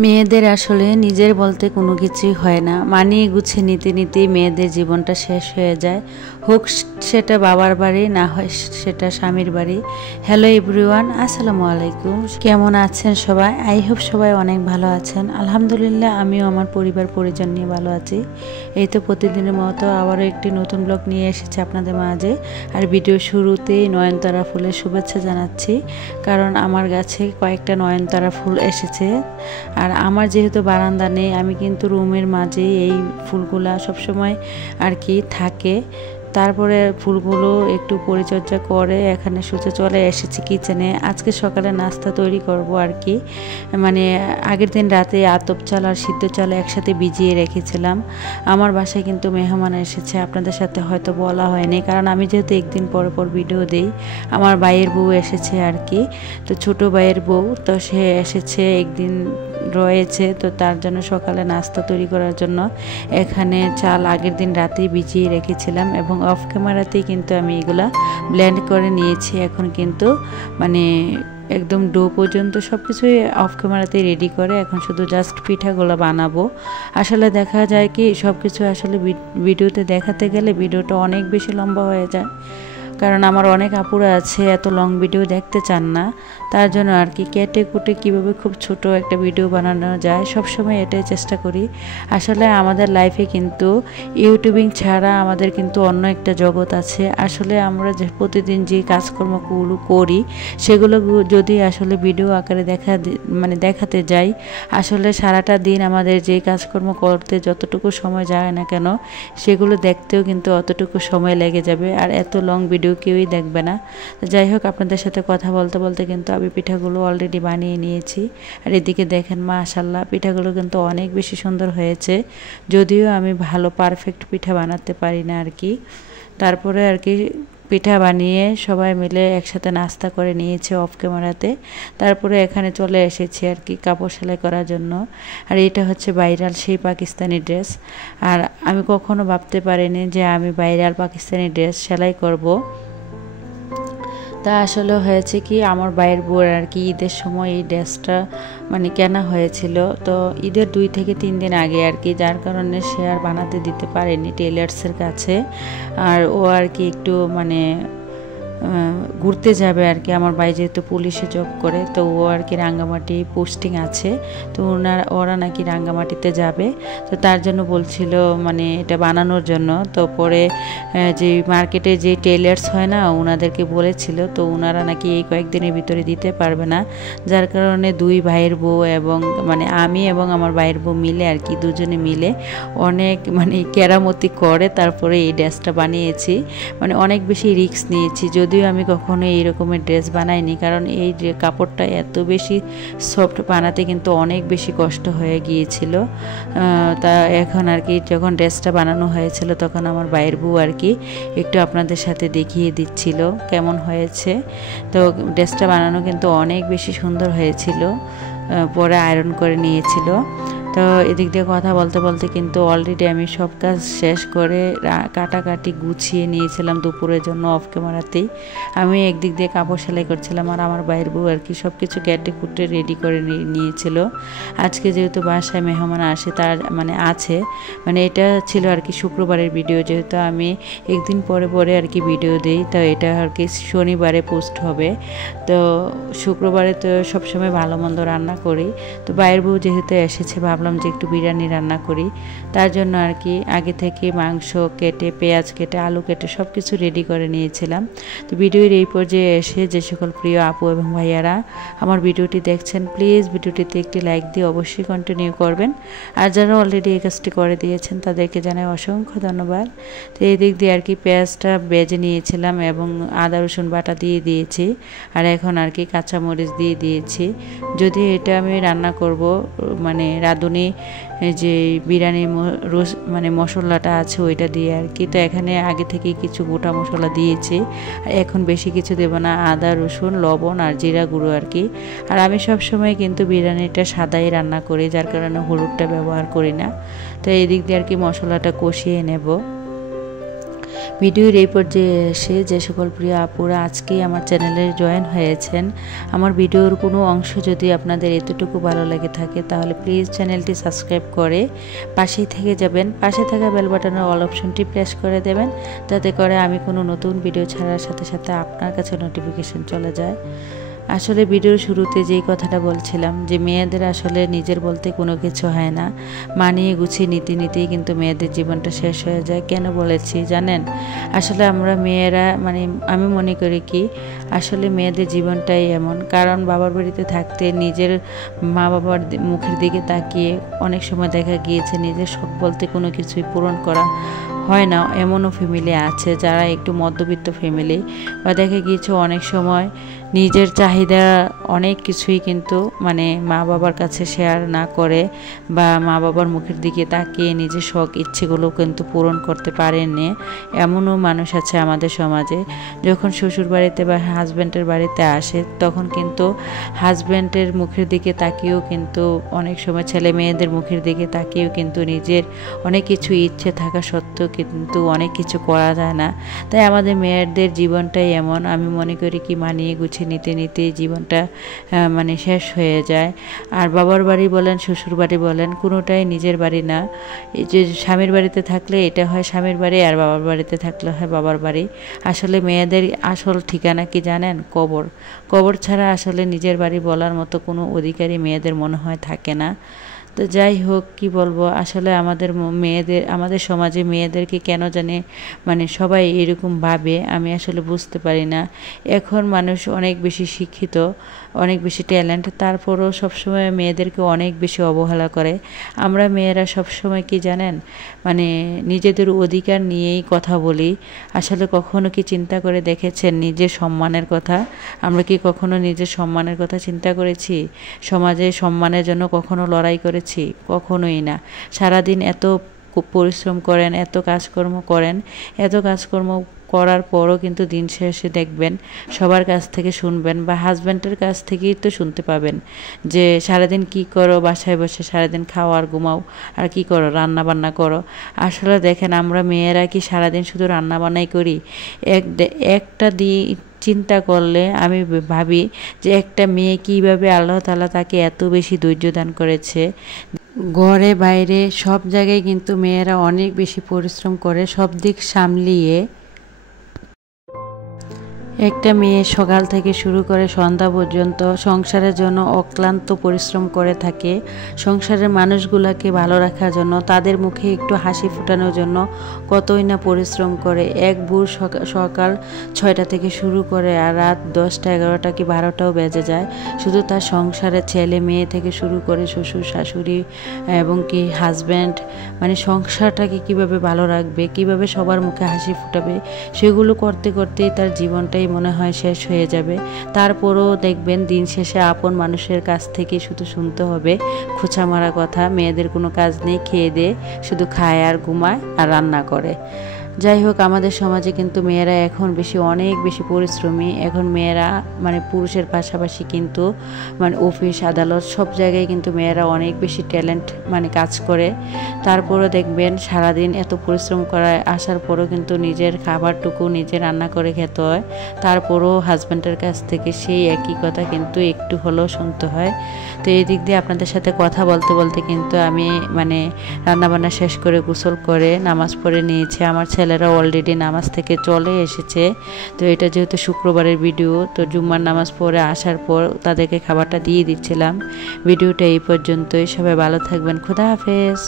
মেয়েদের আসলে নিজের বলতে কোনো কিছুই হয় না, মানিয়ে গুছিয়ে নিতে নিতেই মেয়েদের জীবনটা শেষ হয়ে যায়। হোক সেটা বাবার বাড়ি, না হয় সেটা স্বামীর বাড়ি। হ্যালো এভরিওয়ান, আসসালামু আলাইকুম। কেমন আছেন সবাই? আই হোপ সবাই অনেক ভালো আছেন। আলহামদুলিল্লাহ, আমিও আমার পরিবার পরিজন নিয়ে ভালো আছি। এই তো প্রতিদিনের মতো আবারও একটি নতুন ব্লগ নিয়ে এসেছি আপনাদের মাঝে। আর ভিডিও শুরুতেই নয়নতারা ফুলের শুভেচ্ছা জানাচ্ছি, কারণ আমার গাছে কয়েকটা নয়নতারা ফুল এসেছে। আর আমার যেহেতু বারান্দা নেই, আমি কিন্তু রুমের মাঝে এই ফুলগুলা সবসময় আর কি থাকে। তারপরে ফুলগুলো একটু পরিচর্যা করে এখানে শুতে চলে এসেছি কিচেনে। আজকে সকালে নাস্তা তৈরি করব আর কি। মানে আগের দিন রাতে আতপ চাল আর সিদ্ধ চাল একসাথে ভিজিয়ে রেখেছিলাম। আমার বাসায় কিন্তু মেহমান এসেছে, আপনাদের সাথে হয়তো বলা হয়নি, কারণ আমি যেহেতু একদিন পর পর ভিডিও দিই। আমার ভাইয়ের বউ এসেছে আর কি, তো ছোটো ভাইয়ের বউ, তো সে এসেছে একদিন রয়েছে, তো তার জন্য সকালে নাস্তা তৈরি করার জন্য এখানে চাল আগের দিন রাতেই ভিজিয়ে রেখেছিলাম এবং অফ ক্যামেরাতেই কিন্তু আমি এগুলা ব্লেন্ড করে নিয়েছি। এখন কিন্তু মানে একদম ডো পর্যন্ত সব কিছুই অফ ক্যামেরাতে রেডি করে এখন শুধু জাস্ট পিঠাগুলো বানাবো। আসলে দেখা যায় কি, সব কিছু আসলে ভিডিওতে দেখাতে গেলে ভিডিওটা অনেক বেশি লম্বা হয়ে যায়, কারণ আমার অনেক আপুরা আছে এত লং ভিডিও দেখতে চান না। তার জন্য আর কি কেটে কুটে কীভাবে খুব ছোট একটা ভিডিও বানানো যায় সবসময় এটাই চেষ্টা করি। আসলে আমাদের লাইফে কিন্তু ইউটিউবিং ছাড়া আমাদের কিন্তু অন্য একটা জগৎ আছে। আসলে আমরা যে প্রতিদিন যে কাজকর্মগুলো করি সেগুলো যদি আসলে ভিডিও আকারে দেখাতে যাই, আসলে সারাটা দিন আমাদের যে কাজকর্ম করতে যতটুকু সময় যায় না কেন, সেগুলো দেখতেও কিন্তু অতটুকু সময় লেগে যাবে, আর এত লং ভিডিও কেউই দেখবে না। যাই হোক, আপনাদের সাথে কথা বলতে বলতে কিন্তু আমি পিঠাগুলো অলরেডি বানিয়ে নিয়েছি। আর এদিকে দেখেন, মাশাআল্লাহ, পিঠাগুলো কিন্তু অনেক বেশি সুন্দর হয়েছে, যদিও আমি ভালো পারফেক্ট পিঠা বানাতে পারি না আর কি। তারপরে আর কি পিঠা বানিয়ে সবাই মিলে একসাথে নাস্তা করে নিয়েছে অফ ক্যামেরাতে। তারপরে এখানে চলে এসেছি আর কি কাপড় সেলাই করার জন্য। আর এটা হচ্ছে ভাইরাল সেই পাকিস্তানি ড্রেস। আর আমি কখনো ভাবতে পারিনি যে আমি ভাইরাল পাকিস্তানি ড্রেস সেলাই করব। তা আসলে হয়েছে কি, আমার ভাইয়ের বউর আর কি ঈদের সময় এই ড্রেসটা কেনা হয়েছিল, তো ঈদের 2 থেকে 3 দিন আগে আর কি, যার কারণে সে আর বানাতে দিতে পারেনি টেলার্সের কাছে। আর ও আর কি একটু ঘুরতে যাবে আর কি। আমার ভাই যেহেতু পুলিশে জব করে, তো ও আর কি রাঙ্গামাটি পোস্টিং আছে, তো ওরা নাকি রাঙ্গামাটিতে যাবে, তো তার জন্য বলছিল এটা বানানোর জন্য। তো পরে যে মার্কেটে যে টেলার্স হয় না, ওনাদেরকে বলেছিল, তো ওনারা নাকি এই কয়েকদিনের ভিতরে দিতে পারবে না, যার কারণে 2 ভাইয়ের বউ এবং আমি এবং আমার ভাইয়ের বউ মিলে আর কি, দুজনে মিলে অনেক কেরামতি করে তারপরে এই ড্রেসটা বানিয়েছি। অনেক বেশি রিস্ক নিয়েছি, যদিও আমি কখনো এই রকমের ড্রেস বানাইনি, কারণ এই কাপড়টা এত বেশি সফট, বানাতে কিন্তু অনেক বেশি কষ্ট হয়ে গিয়েছিল। তা এখন আর কি যখন ড্রেসটা বানানো হয়েছিল, তখন আমার ভাইয়ের বউ আর কি একটু আপনাদের সাথে দেখিয়ে দিচ্ছিল কেমন হয়েছে। তো ড্রেসটা বানানো কিন্তু অনেক বেশি সুন্দর হয়েছিল, পরে আয়রন করে নিয়েছিল। তো এদিক দিয়ে কথা বলতে বলতে কিন্তু অলরেডি আমি সব কাজ শেষ করে কাটাকাটি গুছিয়ে নিয়েছিলাম দুপুরের জন্য অফ ক্যামেরাতেই। আমি একদিক দিয়ে কাপড় সেলাই করছিলাম, আর আমার বাইরের বউ আর কি সব কিছু কেটে কুটে রেডি করে নিয়েছিল। আজকে যেহেতু বাসায় মেহমান আসে, তার আছে এটা ছিল আর কি শুক্রবারের ভিডিও, যেহেতু আমি একদিন পরে পরে আর কি ভিডিও দিই, তো এটা আর কি শনিবারে পোস্ট হবে। তো শুক্রবারে তো সবসময় ভালো মন্দ রান্না করি, তো বাইরের বউ যেহেতু এসেছে, ভাবলাম যে একটু বিরিয়ানি রান্না করি। তার জন্য আর কি আগে থেকে মাংস কেটে, পেঁয়াজ কেটে, আলু কেটে সব কিছু রেডি করে নিয়েছিলাম। তো ভিডিওর এই পর্যায়ে এসে যে সকল প্রিয় আপু এবং ভাইয়ারা আমার ভিডিওটি দেখছেন, প্লিজ ভিডিওটিতে একটি লাইক দিয়ে অবশ্যই কন্টিনিউ করবেন। আর যারা অলরেডি এই কাজটি করে দিয়েছেন তাদেরকে জানাই অসংখ্য ধন্যবাদ। তো এই দিক দিয়ে আর কি পেঁয়াজটা বেজে নিয়েছিলাম এবং আদা রসুন বাটা দিয়ে দিয়েছি, আর এখন আর কি কাঁচামরিচ দিয়ে দিয়েছি। যদি এটা আমি রান্না করব রাঁধুনি যে বিরিয়ানি মশলাটা আছে ওইটা দিয়ে আর কি। তো এখানে আগে থেকে কিছু গোটা মশলা দিয়েছি, এখন বেশি কিছু দেব না, আদা রসুন লবণ আর জিরা গুঁড়ো আর কি। আর আমি সব সময় কিন্তু বিরিয়ানিটা সাদাই রান্না করি, যার কারণে হলুদটা ব্যবহার করি না। তো এই দিক দিয়ে আর কি মশলাটা কষিয়ে নেব। ভিডিওর এই পর্যায়ে এসে যে সকল প্রিয় আপুরা আজকেই আমার চ্যানেলে জয়েন হয়েছেন, আমার ভিডিওর কোনো অংশ যদি আপনাদের এতটুকু ভালো লেগে থাকে তাহলে প্লিজ চ্যানেলটি সাবস্ক্রাইব করে পাশেই থেকে যাবেন। পাশে থাকা বেল বাটনের অল অপশনটি প্রেস করে দেবেন, যাতে করে আমি কোনো নতুন ভিডিও ছাড়ার সাথে সাথে আপনার কাছে নোটিফিকেশন চলে যায়। আসলে ভিডিওর শুরুতে যেই কথাটা বলছিলাম যে মেয়েদের আসলে নিজের বলতে কোনো কিছু হয় না, মানিয়ে গুছিয়ে নিতে নিতেই কিন্তু মেয়েদের জীবনটা শেষ হয়ে যায়। কেন বলেছি জানেন? আসলে আমরা মেয়েরা আমি মনে করি কি আসলে মেয়েদের জীবনটাই এমন, কারণ বাবার বাড়িতে থাকতে নিজের মা বাবার মুখের দিকে তাকিয়ে অনেক সময় দেখা গিয়েছে নিজের শখ বলতে কোনো কিছুই পূরণ করা হয় না। এমনও ফ্যামিলি আছে যারা একটু মধ্যবিত্ত ফ্যামিলি, বা দেখা গিয়েছে অনেক সময় নিজের চাহিদা অনেক কিছুই কিন্তু মা বাবার কাছে শেয়ার না করে বা মা বাবার মুখের দিকে তাকিয়ে নিজের শখ ইচ্ছেগুলো কিন্তু পূরণ করতে পারেননি। এমনও মানুষ আছে আমাদের সমাজে, যখন শ্বশুর বাড়িতে বা হাজব্যান্ডের বাড়িতে আসে তখন কিন্তু হাজব্যান্ডের মুখের দিকে তাকিয়েও কিন্তু অনেক সময় ছেলে মেয়েদের মুখের দিকে তাকিয়েও কিন্তু নিজের অনেক কিছু ইচ্ছে থাকা সত্ত্বেও কিন্তু অনেক কিছু করা যায় না। তাই আমাদের মেয়েদের জীবনটাই এমন, আমি মনে করি কি মানিয়ে গুছিয়ে নিতে নিতে জীবনটা শেষ হয়ে যায়। আর বাবার বাড়ি বলেন শ্বশুর বাড়ি বলেন কোনোটাই নিজের বাড়ি না। এই যে স্বামীর বাড়িতে থাকলে এটা হয় স্বামীর বাড়ি, আর বাবার বাড়িতে থাকলে হয় বাবার বাড়ি। আসলে মেয়েদের আসল ঠিকানা কি জানেন? কবর। কবর ছাড়া আসলে নিজের বাড়ি বলার মতো কোনো অধিকারই মেয়েদের মনে হয় থাকে না। তো যাই হোক, কি বলবো, আসলে আমাদের সমাজে মেয়েদেরকে কেন জানে সবাই এরকম ভাবে, আমি আসলে বুঝতে পারি না। এখন মানুষ অনেক বেশি শিক্ষিত, অনেক বেশি ট্যালেন্ট, তারপরও সবসময় মেয়েদেরকে অনেক বেশি অবহেলা করে। আমরা মেয়েরা সবসময় কি জানেন নিজেদের অধিকার নিয়েই কথা বলি। আসলে কখনো কি চিন্তা করে দেখেছেন নিজের সম্মানের কথা? আমরা কি কখনো নিজের সম্মানের কথা চিন্তা করেছি? সমাজে সম্মানের জন্য কখনো লড়াই করেছি? কখনোই না। সারাদিন এত পরিশ্রম করেন, এত কাজকর্ম করার পরও কিন্তু দিন শেষে দেখবেন সবার কাছ থেকে শুনবেন বা হাজব্যান্ডের কাছ থেকেই তো শুনতে পাবেন যে সারাদিন কি করো, বাসায় বসে সারাদিন খাও আর ঘুমাও, আর কি করো, রান্না বান্না করো। আসলে দেখেন আমরা মেয়েরা কি সারাদিন শুধু রান্না বান্নাই করি? একটা চিন্তা করলে আমি ভাবি যে একটা মেয়ে কীভাবে আল্লাহ তাআলা তাকে এত বেশি ধৈর্য দান করেছে। ঘরে বাইরে সব জায়গায় কিন্তু মেয়েরা অনেক বেশি পরিশ্রম করে সব দিক সামলিয়ে। একটা মেয়ে সকাল থেকে শুরু করে সন্ধ্যা পর্যন্ত সংসারের জন্য অক্লান্ত পরিশ্রম করে থাকে। সংসারের মানুষগুলোকে ভালো রাখার জন্য, তাদের মুখে একটু হাসি ফোটানোর জন্য কতই না পরিশ্রম করে। এক বুড় সকাল 6টা থেকে শুরু করে আর রাত 10টা 11টা কি 12টাও বেজে যায় শুধু তার সংসারের ছেলে মেয়ে থেকে শুরু করে শ্বশুর শাশুড়ি এবং কি হাজব্যান্ড, সংসারটাকে কিভাবে ভালো রাখবে, কিভাবে সবার মুখে হাসি ফোটাবে, সেগুলো করতে করতেই তার জীবনটাই মনে হয় শেষ হয়ে যাবে। তারপরও দেখবেন দিন শেষে আপন মানুষের কাছ থেকে শুধু শুনতে হবে খোঁচা মারা কথা, মেয়েদের কোনো কাজ নেই, খেয়ে দেয়ে শুধু খায় আর ঘুমায় আর রান্না করে। যাই হোক, আমাদের সমাজে কিন্তু মেয়েরা এখন অনেক বেশি পরিশ্রমী। এখন মেয়েরা পুরুষের পাশাপাশি কিন্তু অফিস আদালত সব জায়গায় কিন্তু মেয়েরা অনেক বেশি ট্যালেন্ট কাজ করে। তারপরে দেখবেন সারাদিন এত পরিশ্রম করায় আসার পরও কিন্তু নিজের খাবারটুকু নিজে রান্না করে খেতে হয়। তারপরও হাজব্যান্ডের কাছ থেকে সেই একই কথা কিন্তু একটু হলেও শুনতে হয়। তো এই দিক দিয়ে আপনাদের সাথে কথা বলতে বলতে কিন্তু আমি রান্নাবান্না শেষ করে গোসল করে নামাজ পড়ে নিয়েছি। আমার ছেলেরা অলরেডি নামাজ থেকে চলে এসেছে। তো এটা যেহেতু শুক্রবারের ভিডিও, তো জুম্মার নামাজ পড়ে আসার পর তাদেরকে খাবারটা দিয়ে দিচ্ছিলাম। ভিডিওটা এই পর্যন্তই। সবাই ভালো থাকবেন। খোদা হাফেজ।